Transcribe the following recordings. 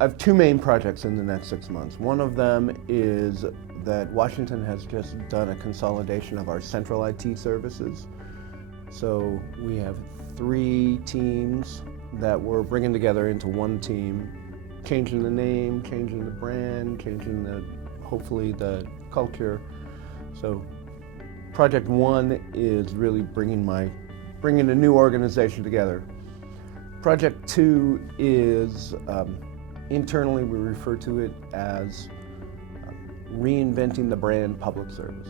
have two main projects in the next 6 months. One of them is that Washington has just done a consolidation of our central IT services. So we have 3 teams that we're bringing together into one team, changing the name, changing the brand, changing hopefully the culture. So project 1 is really bringing a new organization together. Project 2 is, internally we refer to it as reinventing the brand public service.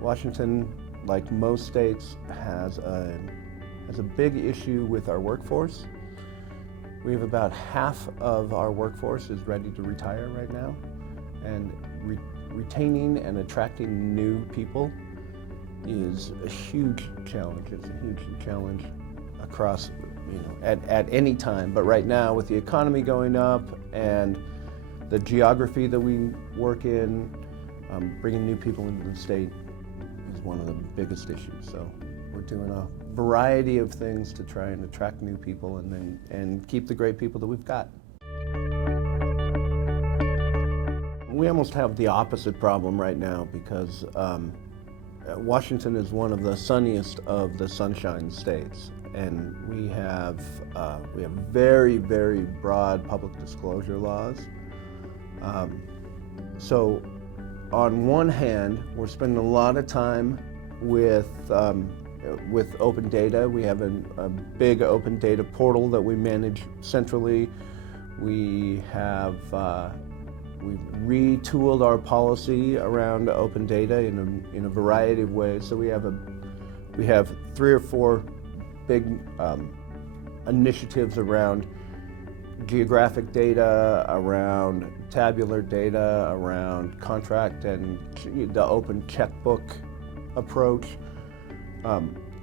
Washington, like most states, has a big issue with our workforce. We have about half of our workforce is ready to retire right now, and retaining and attracting new people is a huge challenge. It's a huge challenge across, at any time. But right now, with the economy going up and the geography that we work in, bringing new people into the state is one of the biggest issues. So we're doing a variety of things to try and attract new people and keep the great people that we've got. We almost have the opposite problem right now because Washington is one of the sunniest of the sunshine states, and we have very, very broad public disclosure laws. So on one hand, we're spending a lot of time with open data. We have a big open data portal that we manage centrally. We've retooled our policy around open data in a variety of ways. So we have 3 or 4 big initiatives around geographic data, around tabular data, around contract and the open checkbook approach.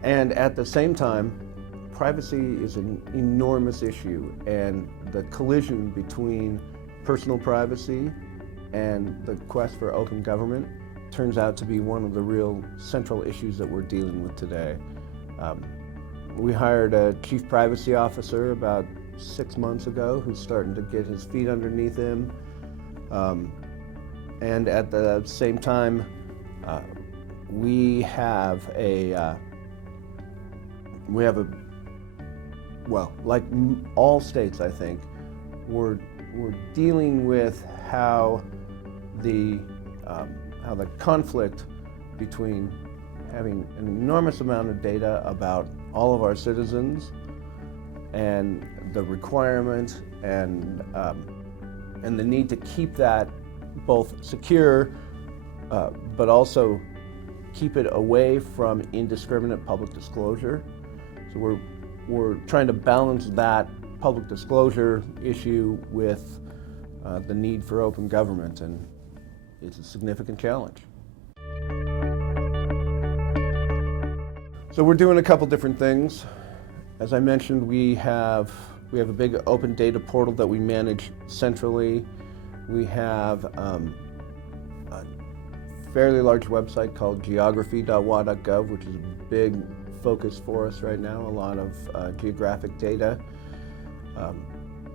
And at the same time, privacy is an enormous issue, and the collision between personal privacy and the quest for open government turns out to be one of the real central issues that we're dealing with today. We hired a chief privacy officer about 6 months ago who's starting to get his feet underneath him. And at the same time, we have well, like all states, I think, we're dealing with how the conflict between having an enormous amount of data about all of our citizens and the requirement and the need to keep that both secure, but also keep it away from indiscriminate public disclosure. So we're trying to balance that public disclosure issue with the need for open government, and it's a significant challenge. So we're doing a couple different things. As I mentioned, we have a big open data portal that we manage centrally. We have a fairly large website called geography.wa.gov, which is a big focus for us right now, a lot of geographic data.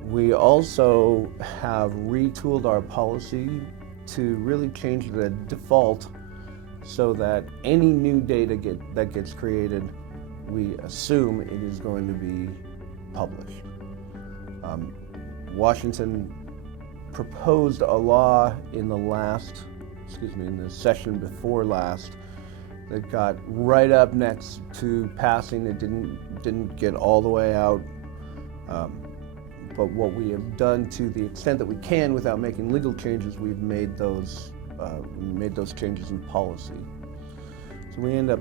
We also have retooled our policy to really change the default so that any new data that gets created, we assume it is going to be published. Washington proposed a law in the session before last that got right up next to passing. It didn't get all the way out. But what we have done, to the extent that we can without making legal changes, we've made those changes in policy. So we end up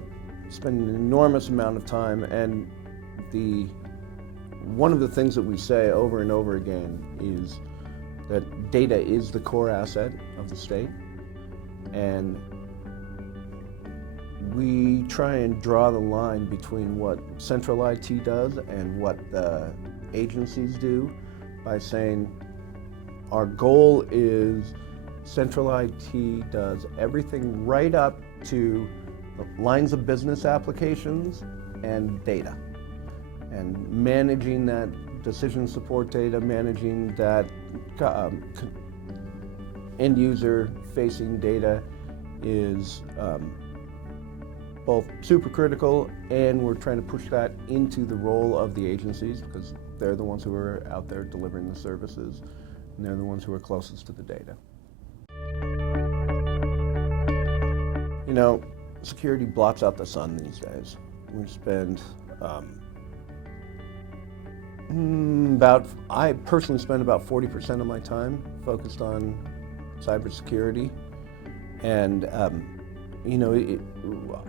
spending an enormous amount of time, and one of the things that we say over and over again is that data is the core asset of the state, and we try and draw the line between what central IT does and what the agencies do by saying our goal is central IT does everything right up to lines of business applications and data, and managing decision support data, managing that end user facing data is both super critical, and we're trying to push that into the role of the agencies because they're the ones who are out there delivering the services, and they're the ones who are closest to the data. You know, security blots out the sun these days. We spend I personally spend about 40% of my time focused on cybersecurity, and you know,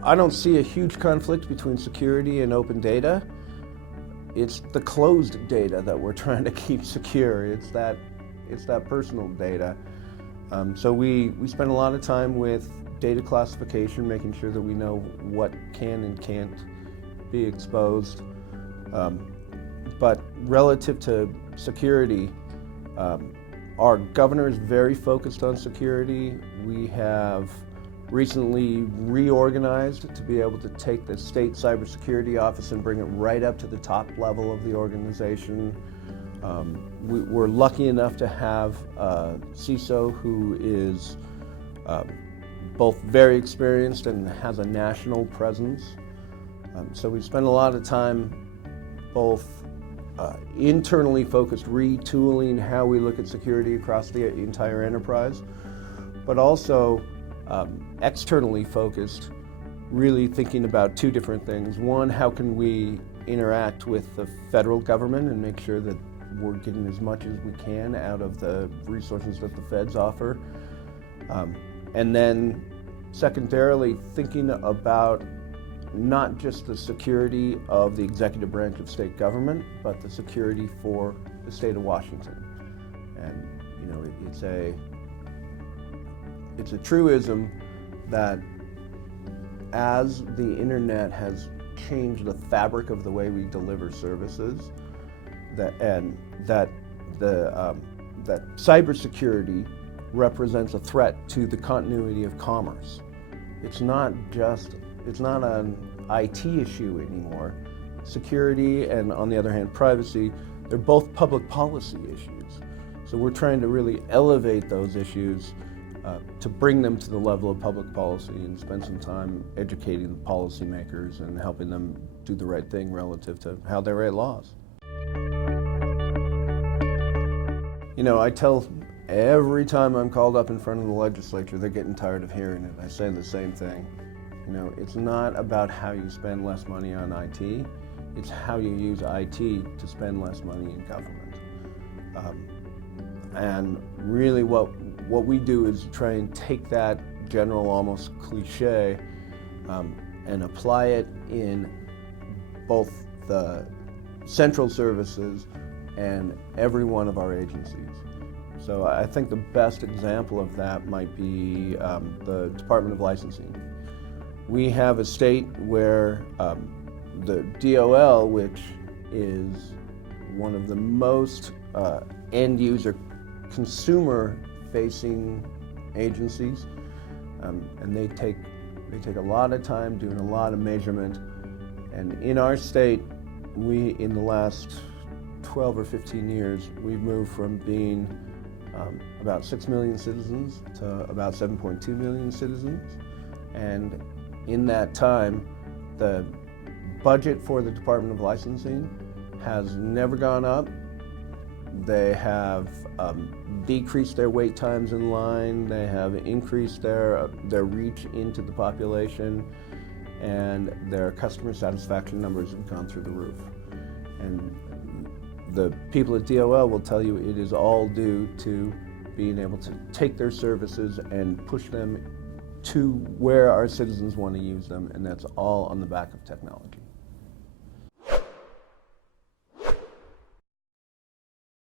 I don't see a huge conflict between security and open data. It's the closed data that we're trying to keep secure. It's that personal data. So we spend a lot of time with data classification, making sure that we know what can and can't be exposed. But relative to security, our governor is very focused on security. We have recently reorganized to be able to take the state cybersecurity office and bring it right up to the top level of the organization. We're lucky enough to have a CISO who is both very experienced and has a national presence. So we spend a lot of time both internally focused, retooling how we look at security across the entire enterprise, but also externally focused, really thinking about two different things. One, how can we interact with the federal government and make sure that we're getting as much as we can out of the resources that the feds offer? And then secondarily, thinking about not just the security of the executive branch of state government, but the security for the state of Washington. And you know, it's a truism that as the internet has changed the fabric of the way we deliver services, that cybersecurity represents a threat to the continuity of commerce. It's not an IT issue anymore. Security and, on the other hand, privacy, they're both public policy issues. So we're trying to really elevate those issues to bring them to the level of public policy and spend some time educating the policymakers and helping them do the right thing relative to how they write laws. You know, I tell every time I'm called up in front of the legislature, they're getting tired of hearing it. I say the same thing. You know, it's not about how you spend less money on IT, it's how you use IT to spend less money in government. And really what we do is try and take that general, almost cliche, and apply it in both the central services and every one of our agencies. So I think the best example of that might be the Department of Licensing. We have a state where the DOL, which is one of the most end-user, consumer-facing agencies, and they take a lot of time doing a lot of measurement. And in our state, in the last 12 or 15 years, we've moved from being about 6 million citizens to about 7.2 million citizens. And in that time, the budget for the Department of Licensing has never gone up. They have decreased their wait times in line. They have increased their reach into the population, and their customer satisfaction numbers have gone through the roof. And the people at DOL will tell you it is all due to being able to take their services and push them to where our citizens want to use them, and that's all on the back of technology.